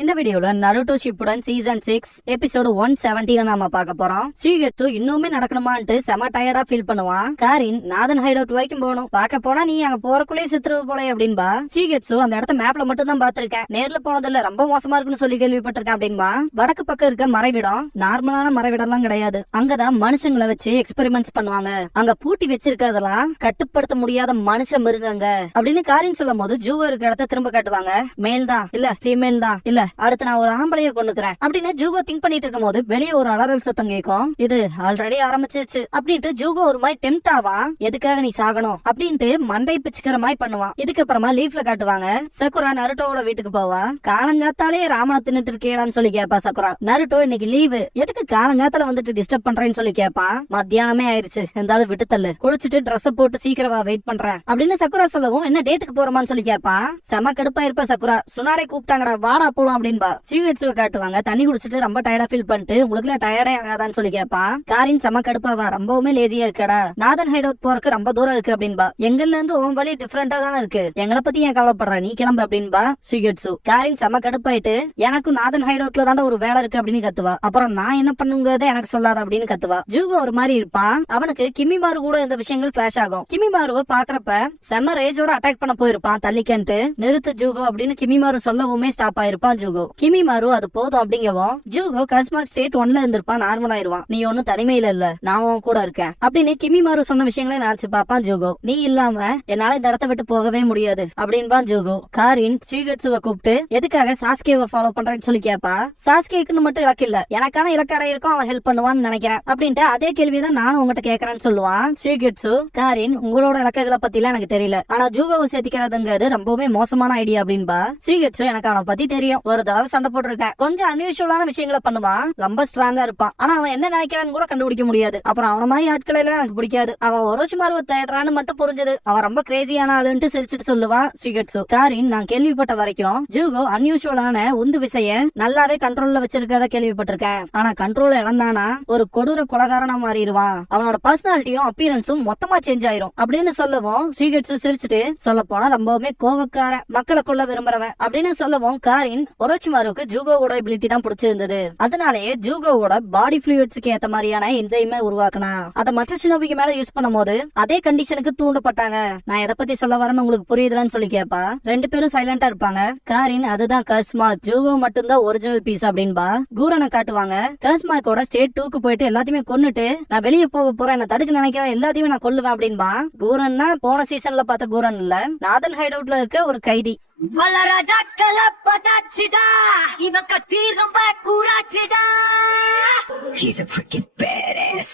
இந்த வீடியோல Naruto Shippuden season 6 episode 117 நாம பார்க்க போறோம். ஷீகெட்சு இன்னுமே நடக்கணுமான்ட்டு செம டயர்டா ஃபீல் பண்ணுவான். காரின் நாதன் ஹைட் அவுட் வரைக்கும் போகணும், பார்க்க போனா நீ அங்க போறக்குள்ளே செத்துருவ போல அப்படின்பா. ஷீகெட்சு அந்த இடத்த மேப்ல மட்டும் தான் பாத்திருக்கேன், நேர்ல போனதில்ல, ரொம்ப மோசமா இருக்குன்னு சொல்லி கேள்விப்பட்டிருக்கேன் அப்படின்பா. வடக்கு பக்கம் இருக்க மறைவிடம் நார்மலான மறைவிடம்லாம் கிடையாது, அங்கதான் மனுஷங்களை வச்சு எக்ஸ்பெரிமெண்ட்ஸ் பண்ணுவாங்க. அங்க பூட்டி வச்சிருக்கிறதெல்லாம் கட்டுப்படுத்த முடியாத மனுஷன் மிருகங்க அப்படின்னு காரின் சொல்லும் போது ஜூவோ இருக்க இடத்த திரும்ப காட்டுவாங்க. மேல் தான் இல்ல ஃபீமேல் தான் இல்ல, அடுத்து நான் ஒரு ஆம்பளைய கொண்டுக்கிறேன் அப்படின்னு ஜூகோ திங்க் பண்ணிட்டு இருக்கும் போது வெளியே ஒரு அலறல் சத்தம் கேட்கும். இது ஆல்ரெடி ஆரம்பிச்சிருச்சு அப்படின்ட்டு ஜூகோ ஒரு மாதிரி டெம்ட் ஆவான். எதுக்காக நீ சாகணும் அப்படின்ட்டு மண்டை பிச்சுக்கிற மாதிரி பண்ணுவான். இதுக்கப்புறமா லீஃப்ல காட்டுவாங்க சக்குரா நருட்டோவோட வீட்டுக்கு போவா. காலங்காத்தாலே ராமனை தின்னுட்டு இருக்கேடான்னு சொல்லி கேப்பா சக்குரா. நருட்டோ இன்னைக்கு லீவு, எதுக்கு காலங்காத்தால வந்துட்டு டிஸ்டர்ப் பண்றேன்னு சொல்லி கேப்பான். மத்தியானமே ஆயிருச்சு, இருந்தாலும் விட்டு தள்ளு, குளிச்சுட்டு ட்ரெஸ் போட்டு சீக்கிரமா வெயிட் பண்றேன் அப்படின்னு சக்குரா சொல்லவும் என்ன டேட்டுக்கு போறோமான்னு சொல்லி கேப்பான். செம கடுப்பா இருப்பா சக்குரா. சுனாடே கூப்பிட்டாங்கடா வாடா போலாம் அப்படின்பா. ஷீகெட்சுவை காட்டுவாங்க, தண்ணி குடிச்சிட்டு ரொம்ப டயர்டா ஃபீல் பண்ணிட்டு உங்களுக்கு டயர்டே ஆகாதான்னு சொல்லி கேப்பான். காரின் செம கடுப்பாவா, ரொம்பவுமே லேசியா இருக்கடா, நாதன் ஹைட் அவுட் போறதுக்கு ரொம்ப தூரம் இருக்கு அப்படின்பா. எங்கல்ல இருந்து உன் வழி டிஃபரெண்டா தானே இருக்கு, எங்களை பத்தி ஏன் கவலைப்படுற, நீ கிளம்பு அப்படின்பா ஷீகெட்சு. காரின் செம கடுப்பாயிட்டு எனக்கும் நாதன் ஹைட் அவுட்ல தாண்டா ஒரு வேலை இருக்கு அப்படின்னு கத்துவா. அப்புறம் நான் என்ன பண்ணுங்கிறத எனக்கு சொல்லாத அப்படின்னு கத்துவா. ஜூகோ ஒரு மாதிரி இருப்பான். அவனுக்கு கிமிமாரு கூட இந்த விஷயங்கள் பிளாஷ் ஆகும். கிமிமாருவை பாக்குறப்ப செம ரேஜோட அட்டாக் பண்ண போயிருப்பான். தள்ளிக்கன்ட்டு நிறுத்து ஜூகோ அப்படின்னு கிமிமாரு சொல்லவுமே ஸ்டாப் ஆயிருப்பான் ஜூகோ. கிமிமாரு அது போதும் அப்படிங்கவும் ஜூகோ கஸ்மாக் ஸ்டேட் 1ல இருந்திருப்பான், நார்மல் ஆயிருவான். நீ ஒன்னும் தனிமையில இல்ல, நான் உன் கூட இருக்கேன் அப்படின்னு கிமிமாரு சொன்ன விஷயங்களே நினைச்சு பாப்பான் ஜூகோ. நீ இல்லாம என்னால இந்த இடத்த விட்டு போகவே முடியாது அப்படின்பான் ஜூகோ. காரின் ஷீகெட்சுவை கூப்பிட்டு எதுக்காக சாஸ்கேவை ஃபாலோ பண்றேன்னு சொல்லி கேப்பா. சாஸ்கேக்குன்னு மட்டும் இலக்கு இல்ல, எனக்கான இலக்கடை இருக்கும், அவன் ஹெல்ப் பண்ணுவான்னு நினைக்கிறேன் அப்படின்ட்டு அதே கேள்விதான் நானும் உங்ககிட்ட கேட்கறேன்னு சொல்லுவான் ஷீகெட்சு. காரின் உங்களோட இலக்குகளை பத்தி எல்லாம் எனக்கு தெரியல, ஆனா ஜூகோவை சேர்த்திக்கிறதுங்கிறது ரொம்பவே மோசமான ஐடியா அப்படின்பா. ஷீகெட்சு எனக்கு அவனை பத்தி தெரியும், ஒரு தடவை சண்டை போட்டுருக்கேன், கொஞ்சம் அன்யூஷுவலான விஷயங்களை பண்ணுவான், ரொம்ப ஸ்ட்ராங்கா இருப்பான், ஆனா அவன் என்ன நினைக்கிறான்னு கூட கண்டுபிடிக்க முடியாது. அப்புறம் அவன மாதிரி ஆட்களை எல்லாம் எனக்கு பிடிக்காது, அவன் ஒரோஷிமாருவை தேடுறான்னு மட்டும் புரிஞ்சது, அவன் ரொம்ப கிரேசியான ஆளுன்ட்டு சிரிச்சிட்டு சொல்லுவான் ஷீகெட்சு. காரின் நான் கேள்விப்பட்ட வரைக்கும் ஜூகோ அன்யூஷுவலான உந்து விசைய நல்லாவே கண்ட்ரோல்ல வச்சிருக்கத கேள்விப்பட்டிருக்கேன், ஆனா கண்ட்ரோல் இழந்தானா ஒரு கொடூர கொலகாரனா மாறிடுவான், அவனோட பர்சனாலிட்டியும் அப்பியரன்ஸும் மொத்தமா சேஞ்ச் ஆயிரும் அப்படின்னு சொல்லவும் ஷீகெட்சு சிரிச்சிட்டு சொல்ல போனா ரொம்பவுமே கோவக்காரன், மக்களை கொள்ள விரும்புறவன் அப்படின்னு சொல்லவும் காரின் ஒரோச்சிமாருக்கு ஜூகோவோட எபிலிட்டி தான் பிடிச்சிருந்தது. அதனாலேயே ஜூகோவோட பாடி ஃப்ளூயிட்ஸ்க்கு ஏத்த மாதிரியான என்சைமை உருவாக்கினா அதை மற்ற ஷினோபிக்கு மேல யூஸ் பண்ணும் போது அதே கண்டிஷனுக்கு தூண்டப்பட்டாங்க. நான் எதை பத்தி சொல்ல வரேன்னு உங்களுக்கு புரியுதுன்னு சொல்லி கேப்பா. ரெண்டு பேரும் சைலண்டா இருப்பாங்க. காரின் அதுதான் கஸ்மாக், ஜூகோ மட்டும்தான் ஒரிஜினல் பீஸ் அப்படின்பா. கூரனை காட்டுவாங்க. கஸ்மாக்கோட ஸ்டேட் 2க்கு போயிட்டு எல்லாத்தையுமே கொன்னுட்டு நான் வெளியே போக போறேன், என்ன தடுக்க நினைக்கிறேன், எல்லாத்தையுமே நான் கொல்லுவேன் அப்படின்பா. கூரன்னா போன சீசன்ல பார்த்த கூரன் இல்ல, நாதன் ஹைட் அவுட்ல இருக்க ஒரு கைதி. He's a freaking badass.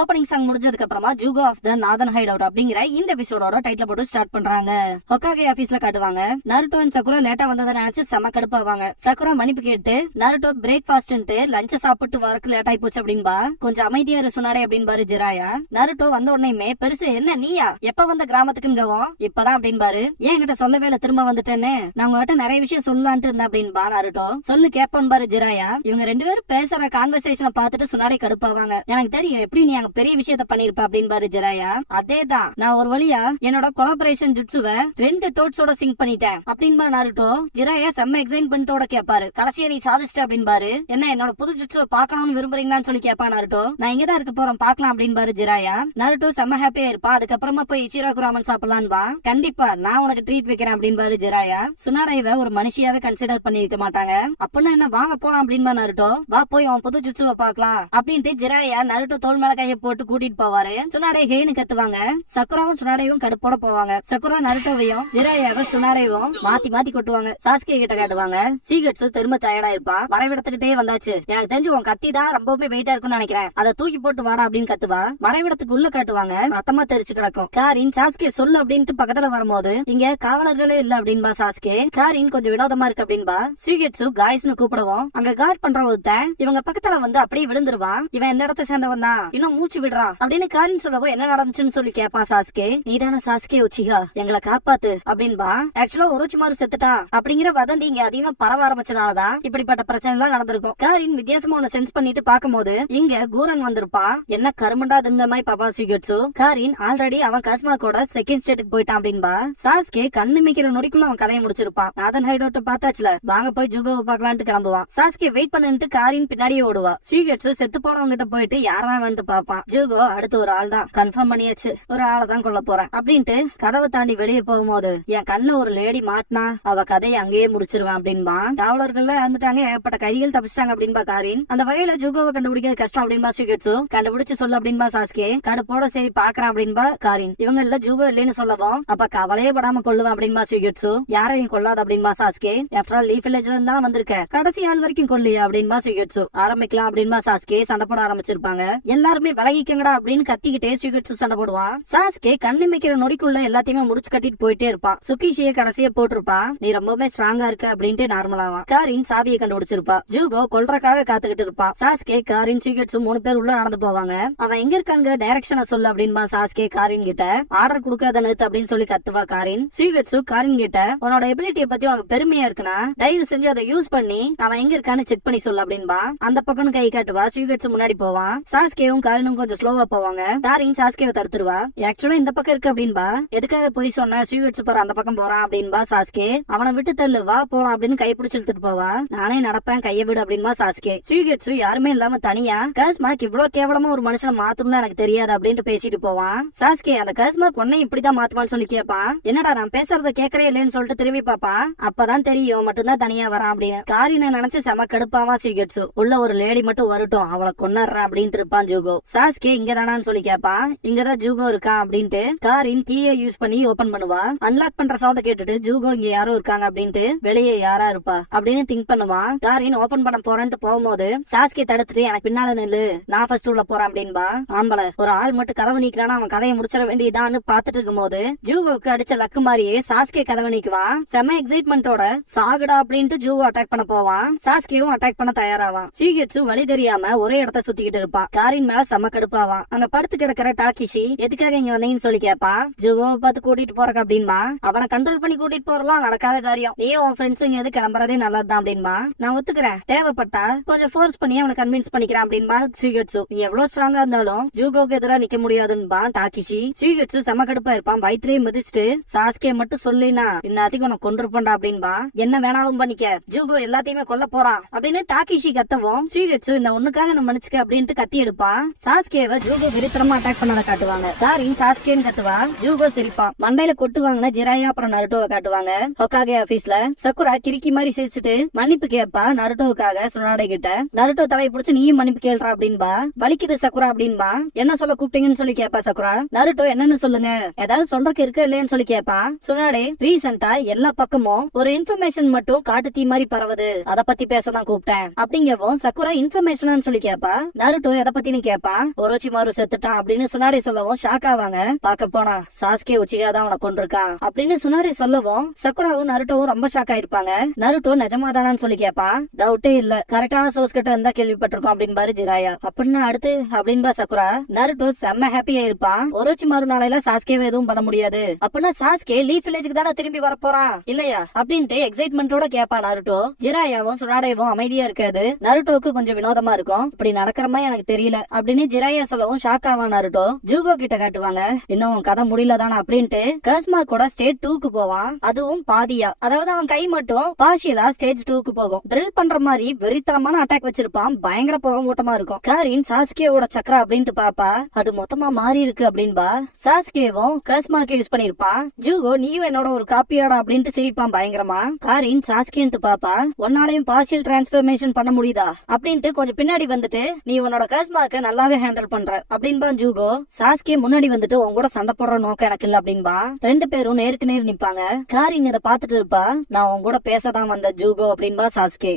Opening song முடிஞ்சதுக்கு அப்புறமா Jugo of the northern hideout அப்படிங்கிற இந்த எபிசோடோட டைட்டில் போட்டு ஸ்டார்ட் பண்றாங்க. ஹொக்காகே ஆபீஸ்ல காட்டுவாங்க. நருட்டோ அண்ட் சக்குரா லேட்டா வந்ததை நினைச்சு செம கடுப்பாவாங்க. சக்குரா மன்னிப்பு கேட்டு நருட்டோ பிரேக்ஃபாஸ்ட் லஞ்ச் சாப்பிட்டு வரக்கு லேட் ஆயி போச்சு அப்படின்பா. கொஞ்சம் அமைதியா சொன்னாரே அப்படின்பாரு ஜிராயா. நருட்டோ வந்த உடனேயுமே பெருசு என்ன நீயா எப்ப வந்த கிராமத்துக்குங்கவும் இப்பதான் அப்படின்பாரு. ஏன் என்கிட்ட சொல்லவே இல்ல, திரும்ப வந்துட்டேன்னு, நான் உங்ககிட்ட நிறைய விஷயம் சொல்லலான்ட்டு இருந்தேன் அப்படின்பா நருட்டோ. சொல்லு கேப்பன் பாரு ஜிராயா. இவங்க ரெண்டு பேரும் பேசுற கான்வர்சேஷனை பார்த்துட்டு சுனாடே கடுப்பாவாங்க. எனக்கு தெரியும் எப்படி நீ பெரிய விஷயத்த பண்ணிருப்ப அப்படின்பாரு ஜிராயா. அதேதான், நான் ஒரு வழியா என்னோட கொலாபரேஷன் ஜுட்சுவை 2 டோட்ஸோட சிங்க் பண்ணிட்டேன் அப்படின்பா நருட்டோ. ஜிராயா செம்ம எக்ஸைட்மென்ட்டோட கேப்பாரு. கடைசியா நீ சாதிச்சிட்ட அப்படின்பாரு. என்ன என்னோட புது ஜுட்சுவை பாக்கணும்னு விரும்புறீங்களான்னு சொல்லி கேப்பா நருட்டோ. நான் இங்கதான் இருக்க போறேன் பாக்கலாம் அப்படின்பாரு ஜிராயா. நருட்டோ செம்ம ஹாப்பியா இருப்பா. அதுக்கப்புறமா போய் இச்சிராகு ராமன் சாப்பிடலான்பா. கண்டிப்பா நான் உனக்கு ட்ரீட் வைக்கிறேன் அப்படின்பாரு ஜிராயா. சுனாடைவ ஒரு மனுஷியாவே கன்சிடர் பண்ணிருக்க மாட்டாங்க, அப்படின்னா என்ன வாங்க போலாம் அப்படின்பா நருட்டோ. வா போய் அவன் புது ஜுட்சுவை பாக்கலாம் அப்படின்ட்டு ஜிராயா நருட்டோ தோல் மேல கைய போட்டு கூட்டிட்டு போவாரு. சுனாடே ஹேன்னு கத்துவாங்க. சக்குராவும் சுனாடையும் கடுப்போட போவாங்க. சக்குரா நருட்டோவையும் ஜிராயாவை சுனாடையும் மாத்தி மாத்தி கொட்டுவாங்க. சாஸ்கே கிட்ட காட்டுவாங்க. ஷீகெட்சு திரும்ப டயர்டா இருப்பான். மறைவிடத்துக்கிட்டே வந்தாச்சு, எனக்கு தெரிஞ்சு உன் கத்தி தான் ரொம்பவே வெயிட்டா இருக்கும்னு நினைக்கிறேன், அதை தூக்கி போட்டு வாடா அப்படின்னு கத்துவா. மறைவிடத்துக்கு உள்ள காட்டுவாங்க. ரத்தமா தெரிச்சு கிடக்கும். காரின் சாஸ்கே சொல்லு அப்படின்ட்டு பக்கத்துல வரும்போது இங்க காவலர்களே இல்ல அப்படின்பா சாஸ்கே. காரின் கொஞ்சம் வினோதமா இருக்கு அப்படின்பா. ஷீகெட்சு காய்ஸ்னு கூப்பிடவும் அங்க கார்ட் பண்ற ஒருத்தன் இவங்க பக்கத்துல வந்து அப்படியே விழுந்துருவான். இவன் எந்த இடத்த சேர்ந்தவன் தான், இன்னும் மூச்சு மூச்சு விடுறான் அப்படின்னு காரின் சொல்லவோ என்ன நடந்துச்சுன்னு சொல்லி கேட்பான் சாஸ்கே. நீதான சாஸ்கே உச்சிகா, எங்களை காப்பாத்து அப்படின்பா. ஆக்சுவலா ஒரோச்சிமாரு செத்துட்டான் அப்படிங்கிற வதந்தி இங்க அதிகமா பரவ ஆரம்பிச்சனாலதான் இப்படிப்பட்ட பிரச்சனை எல்லாம் நடந்திருக்கும். காரின் வித்தியாசமா ஒண்ணு சென்ஸ் பண்ணிட்டு பாக்கும்போது இங்க கூரன் வந்திருப்பான். என்ன கருமண்டா திங்கமாய் பாப்பா ஷிகெட்சு. காரின் ஆல்ரெடி அவன் கஸ்மாக்கோட செகண்ட் ஸ்டேட்டுக்கு போயிட்டான் அப்படின்பா. சாஸ்கே கண்ணு மிக்கிற நொடிக்குள்ள அவன் கதையை முடிச்சிருப்பான். நாதன் ஹைடோட்ட பார்த்தாச்சுல, வாங்க போய் ஜூகோவை பார்க்கலான்ட்டு கிளம்புவான். சாஸ்கே வெயிட் பண்ணிட்டு காரின் பின்னாடியே ஓடுவா. ஷிகெட்சு செத்து போனவங்க கிட்ட போயிட்டு யாரா வந்து பாப்பான். ஜூகோ அடுத்து ஒரு ஆள் தான், கன்ஃபார்ம் பண்ணியாச்சு, ஒரு ஆளை தான் கொல்ல போறேன் அப்படின்ட்டு கதவை தாண்டி வெளியே போகும்போது என் கண்ணுல ஒரு லேடி மாட்டினா அவ கதையை அங்கேயே முடிச்சிருவான் அப்படின்பா. காவலர்கள் வந்துட்டாங்க, ஏகப்பட்ட கைதிகள் தப்பிச்சிட்டாங்க அப்படின்பா காரின். அந்த வகையில ஜூகோவை கண்டுபிடிக்கிறது கஷ்டம் அப்படின்பா ஷிகெட்சு. கண்டுபிடிச்சு சொல்லு அப்படின்பா சாஸ்கே. கடுப்போட சரி பாக்குறான் அப்படின்பா காரின். இவங்க இல்ல ஜூகோ இல்லைன்னு சொல்லவும் அப்ப கவலையே படாம கொள்ளுவான் அப்படின்பா ஷிகெட்சு. யாரையும் கொள்ளாது அப்படின்பா சாஸ்கே. ஆஃப்டர் ஆல் லீஃப் வில்லேஜ்ல இருந்தா வந்திருக்க, கடைசி ஆள் வரைக்கும் கொல்லியா அப்படின்பா ஷிகெட்சு. ஆரம்பிக்கலாம் அப்படின்பா சாஸ்கே. சண்டை போட ஆரம்பிச்சிருப்பாங்க. எல்லாருமே விலகிக்கங்கடா அப்படின்னு கத்திக்கிட்டே ஷிகெட்சு சண்டை போடுவான். சாஸ்கே கண்ணு மிக்கிற நொடிக்குள்ள எல்லாத்தையுமே முடிச்சு கட்டிட்டு போயிட்டே இருப்பான். சுகிஷிய கடைசியா போட்டிருப்பான். நீ ரொம்பவே ஸ்ட்ராங்கா இருக்க அப்படின்ட்டு நார்மலாவான். காரின் சாவியை கண்டுபிடிச்சிருப்பா. ஜூகோ கொல்றக்காக காத்துக்கிட்டு இருப்பான். சாஸ்கே காரின் ஷிகெட்சு 3 பேர் உள்ள நடந்து போவாங்க. அவன் எங்க இருக்காங்க டைரக்ஷனை சொல்லு அப்படின்பா சாஸ்கே காரின் கிட்ட. ஆர்டர் கொடுக்காத நிறுத்து அப்படின்னு சொல்லி கத்துவா காரின். ஷிகெட்சு காரின் கிட்ட உன்னோட எபிலிட்டியை பத்தி உனக்கு பெருமையா இருக்குன்னா தயவு செஞ்சு அதை யூஸ் பண்ணி அவன் எங்க இருக்கான்னு செக் பண்ணி சொல்லு அப்படின்பா. அந்த பக்கம் கை காட்டுவா. ஷிகெட்சு முன்னாடி போவான். சாஸ்கேவும் காரினும் கொஞ்சம் ஸ்லோவா போவாங்க. காரின் சாஸ்கேவை தடுத்துருவா. ஆக்சுவலா இந்த பக்கம் இருக்கு அப்படின்பா. எதுக்காக போய் சொன்ன, ஷிகெட்சு போற அந்த பக்கம் போறான் அப்படின்பா சாஸ்கே. அவனை விட்டு தள்ளு, வா போலாம் அப்படின்னு கை பிடிச்சு இழுத்துட்டு போவா. நானே நடப்பேன், கையை விடு அப்படின்பா சாஸ்கே. ஷிகெட்சு யாருமே இல்லாம தனியா கஸ்மாக் இவ்வளவு கேவலமா ஒரு மனுஷனை மாத்தணும்னு எனக்கு தெரியாது அப்படின்ட்டு பேசிட்டு போவான். சாஸ்கே அந்த கஸ்மாக் உன்னை இப்படிதான் மாத்துவான்னு சொல்லி கேட்பான். என்னடா நான் பேசுறத கேட்கறே இல்லைன்னு சொல்லிட்டு திரும்பி பாப்பான். அப்பதான் தெரியும் மட்டும்தான் தனியா வரான் அப்படின்னு. காரினை நினைச்சு செம கடுப்பாவா ஷிகெட்சு. உள்ள ஒரு லேடி மட்டும் வரட்டும், அவளை கொன்னறா அப்படின்ட்டு இருப்பான் ஜூகோ. சாஸ்கே இங்கதானான்னு சொல்லி கேட்பான். இங்கதான் ஜூகோ இருக்கான் அப்படின்ட்டு காரின் கீயை யூஸ் பண்ணி ஓபன் பண்ணுவா. அன்லாக் பண்ற சவுண்ட கேட்டுட்டு ஜூகோ இங்க யாரோ இருக்காங்க அப்படின்ட்டு வெளியே யாரா இருப்பா அப்படின்னு திங்க் பண்ணுவான். காரின் ஓபன் பண்ண போறேன்ட்டு போகும்போது சாஸ்கே தடுத்துட்டு எனக்கு பின்னால நில்லு, நான் ஃபர்ஸ்ட் உள்ள போறேன் அப்படின்பா. ஆம்பளை ஒரு ஆள் மட்டும் கதவை நீக்கிறானா அவன் கதையை முடிச்சிட வேண்டியதான்னு பாத்துட்டு இருக்கும் போது ஜூகோவுக்கு அடிச்ச லக்கு மாதிரியே சாஸ்கே கதவை நீக்குவான். செம எக்ஸைட்மெண்டோட சாகுடா அப்படின்ட்டு ஜூவோ அட்டாக் பண்ண போவான். சாஸ்கேவும் அட்டாக் பண்ண தயாராவான். ஷிகெட்சு வழி தெரியாம ஒரே இடத்த சுத்திக்கிட்டு இருப்பான். காரின் மேல செம கடுப்பாவான். அங்க படுத்து கிடக்கிற டாக்கிஷி எதுக்காக இங்க வந்தீங்கன்னு சொல்லி கேட்பான். ஜூவோவை பார்த்து கூட்டிட்டு போறக்கு அப்படின்பா. அவனை கண்ட்ரோல் பண்ணி கூட்டிட்டு போறலாம் நடக்காத காரியம். நீ உன் ஃப்ரெண்ட்ஸும் இங்க எது கிளம்புறதே நல்லதுதான் அப்படின்பா. நான் ஒத்துக்கிறேன், தேவைப்பட்டா கொஞ்சம் ஃபோர்ஸ் பண்ணி அவனை கன்வின்ஸ் பண்ணிக்கிறேன் அப்படின்பா ஷிகெட்சு. நீ எவ்வளவு ஸ்ட்ராங்கா இருந்தாலும் ஜூகோக்கு எதிராக நிக்க முடியாதுன்பா டாக்கிஷி. ஷிகெட்சு செம கடுப்பா இருப்பான். வயிற்றுலயே மிதிச்சுட்டு சாஸ்கே மட்டும் சொல்லினா இன்னத்துக்கு உனக்கு கொண்டிருப்பா அப்படின்பா. என்ன வேணாலும் பண்ணிக்க, ஜூகோ எல்லாத்தையுமே கொல்ல போறான் அப்படின்னு டாக்கிஷி கத்தவும் ஷிகெட்சு இந்த ஒண்ணுக்காக நம்ம மன்னிச்சுக்க அப்படின்ட்டு கத்தி எடுப்பான். சாஸ்கேவை ஜூகோ வெறித்தனமா அட்டாக் பண்ணத காட்டுவாங்க. காரின் சாஸ்கேன்னு கத்துவா. ஜூகோ சிரிப்பான். மண்டையில கொட்டு வாங்கின ஜிராயா அப்புறம் நருட்டோவை காட்டுவாங்க. ஹொக்காகே ஆபீஸ்ல சக்குரா கிறுக்கி மாதிரி சிரிச்சுட்டு மன்னிப்பு கேட்பா நருட்டோவுக்காக சுனாடே கிட்ட. நருட்டோ தலையை பிடிச்சு நீயும் மன்னிப்பு கேள்றா அப்படின்பா. வலிக்குது சக்குரா அப்படின்பா. என்ன சொல்ல கூப்பிட்டீங்கன்னு சொல்லி கேட்பா சக்குரா. நருட்டோ என்னன்னு சொல்லுங்க, ஏதாவது சொல்றதுக்கு இருக்கு இல்லையான்னு சொல்லி கேட்பா. சுனாடே ரீசெண்டா எல்லா பக்கமும் ஒரு இன்ஃபர்மேஷன் மட்டும் காட்டு தீ மாதிரி பரவுது, அத பத்தி பேசதான் கூப்பிட்டேன் அப்படிங்கவும் சக்குரா இன்ஃபர்மேஷன் சொல்லி கேட்பா. நருட்டோ எதை பத்தின்னு கேட்பா. ஒரோச்சிமாரு செத்துட்டான் அப்படின்னு சுனாடே சொல்லவும் ஷாக் ஆவாங்க. பாக்க போனா சாஸ்கே உச்சிகா தான் அவனை கொண்டிருக்கான் அப்படின்னு சுனாடே சொல்லவும் சக்குராவும் நருட்டோவும் ரொம்ப ஷாக் ஆயிருப்பாங்க. நருட்டோ நிஜமாதானான்னு சொல்லி கேட்பா. டவுட்டே இல்ல, கரெக்டான சோர்ஸ் கிட்ட இருந்தா கேள்விப்பட்டிருக்கோம் அப்படின்பாரு ஜிராயா. அப்படின்னா அடுத்து அப்படின்பா சக்குரா. நருட்டோ செம்ம ஹாப்பியா இருப்பான். ஒரோச்சிமாரு நாளையில சாஸ்கேவை எதுவும் பண்ண முடியாது. அப்படின்னா சாஸ்கே லீஃப் வில்லேஜுக்கு தானே திரும்பி வர போறான் இல்லையா அப்படின்ட்டு எக்ஸைட்மெண்டோட கேட்பா நருட்டோ. ஜிராயாவும் சுனாடேவும் அமைதியா இருக்காது. நருட்டோவுக்கு கொஞ்சம் வினோதமா இருக்கும். இப்படி நடக்கிற மாதிரி எனக்கு தெரியல அப்படின்னு ஜிராயா சொல்லவும் ஷாக் ஆவான் நருட்டோ. ஜூகோ கிட்ட காட்டுவாங்க. இன்னும் கதை முடியலதானா அப்படின்ட்டு கஸ்மாக்கோட ஸ்டேட் 2க்கு போவான். அதுவும் பாதியா, அதாவது அவன் கை மட்டும் பார்ஷியலா ஸ்டேஜ் 2க்கு போகும். ட்ரில் பண்ற மாதிரி வெறித்தனமான அட்டாக் வச்சிருப்பான். பயங்கர புகை மூட்டமா இருக்கும். காரின் சாஸ்கேவோட சக்கரா அப்படின்ட்டு பாப்பா. அது மொத்தமா மாறி இருக்கு அப்படின்பா. சாஸ்கேவும் கஸ்மாக்கு யூஸ் பண்ணிருப்பான். ஜூகோ நீயும் என்னோட ஒரு காப்பியாடா அப்படின்ட்டு சிரிப்பான் பயங்கரமா. காரின் சாஸ்கேன்ட்டு பாப்பா. உன்னாலையும் பார்ஷியல் டிரான்ஸ்பர்மேஷன் பண்ண முடியுதா அப்படின்ட்டு கொஞ்சம் பின்னாடி வந்துட்டு நீ உன்னோட கஸ்மாக்க நல்லாவே ஹேண்டில் பண்ற அப்படின்பா ஜூகோ. சாஸ்கே முன்னாடி வந்துட்டு உன் கூட சண்டை போடுற நோக்கம் எனக்கு இல்ல அப்படின்பா. 2 பேரும் நேருக்கு நேர் நிப்பாங்க. காரின் இதை பாத்துட்டு இருப்பா. நான் உன் கூட பேசதான் வந்த ஜூகோ அப்படின்பா சாஸ்கே.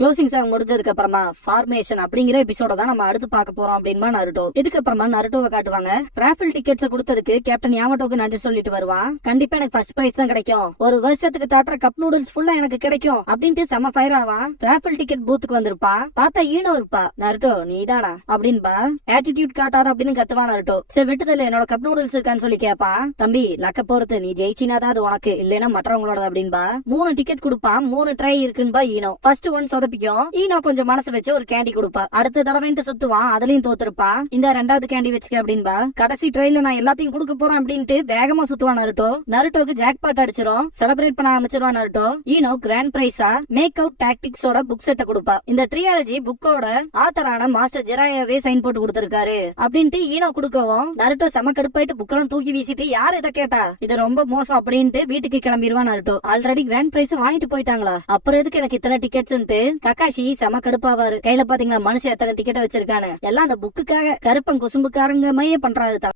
க்ளோசிங் சாங் முடிஞ்சதுக்கு அப்புறமா ஃபார்மேஷன் அப்படிங்கிற எபிசோட தான் நம்ம அடுத்து பார்க்க போறோம் அப்படின்பா நருட்டோ. இதுக்கப்புறமா நருட்டோவை காட்டுவாங்க. ராஃபில் டிக்கெட்ஸ் கொடுத்ததுக்கு கேப்டன் யாமட்டோக்கு நன்றி சொல்லிட்டு வருவான். கண்டிப்பா எனக்கு ஃபர்ஸ்ட் பிரைஸ் தான் கிடைக்கும், ஒரு வருஷத்துக்கு தாட்டுற கப் நூடுல்ஸ் ஃபுல்லா எனக்கு கிடைக்கும் அப்படின்ட்டு செம ஃபயர் ஆவான். ராஃபில் டிக்கெட் பூத்துக்கு வந்திருப்பான். பார்த்தா ஈனோ இருப்பா. நருட்டோ நீதானா அப்படின்பா. ஆட்டிடியூட் காட்டாத அப்படின்னு கத்துவான் நருட்டோ. சரி விட்டுதல என்னோட கப் நூடுல்ஸ் இருக்கான்னு சொல்லி கேட்பான். தம்பி லக்க பொறுத்து, நீ ஜெயிச்சினாதான் அது உனக்கு, இல்லைன்னா மற்றவங்களோட அப்படின்பா. 3 டிக்கெட் கொடுப்பான். 3 ட்ரை இருக்குன்பா ஈனோ. ஃபர்ஸ்ட் ஒன் சொதப்பிக்கும். ஈனோ கொஞ்சம் மனசு வச்சு ஒரு கேண்டி கொடுப்பா. அடுத்த தடவைன்ட்டு சுத்துவான், அதுலயும் தோத்துருப்பான். இந்த 2வது கேண்டி வச்சுக்க அப்படின்பா. கடைசி ட்ரைல நான் எல்லாத்தையும் கொடுக்க போறேன் அப்படின்ட்டு வேகமா சுத்துவான் நருட்டோ. நருட்டோக்கு ஜாக் பாட் அடிச்சிரும். செலிப்ரேட் பண்ண ஆரம்பிச்சிருவான் நருட்டோ. ஈனோ கிராண்ட் பிரைஸா மேக் அவுட் டாக்டிக்ஸோட புக் செட்டை கொடுப்பா. இந்த ட்ரியாலஜி புக்கோட ஆத்தரான மாஸ்டர் ஜெராயாவே சைன் போட்டு கொடுத்திருக்காரு அப்படின்ட்டு ஈனோ கொடுக்கவும் நருட்டோ செம கடுப்பாயிட்டு புக்கெல்லாம் தூக்கி வீசிட்டு யார் இதை கேட்டா, இது ரொம்ப மோசம் அப்படின்ட்டு வீட்டுக்கு கிளம்பிடுவான் நருட்டோ. ஆல்ரெடி கிராண்ட் பிரைஸ் வாங்கிட்டு போயிட்டாங்களா, அப்புறம் எதுக்கு எனக்கு இத்தனை டிக்கெட்ஸ்ன்ட்டு கக்காஷி செம கடுப்பாவாரு. கையில பாத்தீங்களா மனுஷன் எத்தனை டிக்கெட் வச்சிருக்கானு, எல்லாம் அந்த புக்குக்காக கருப்பன் குசும்புக்காரங்க மைய பண்றாரு.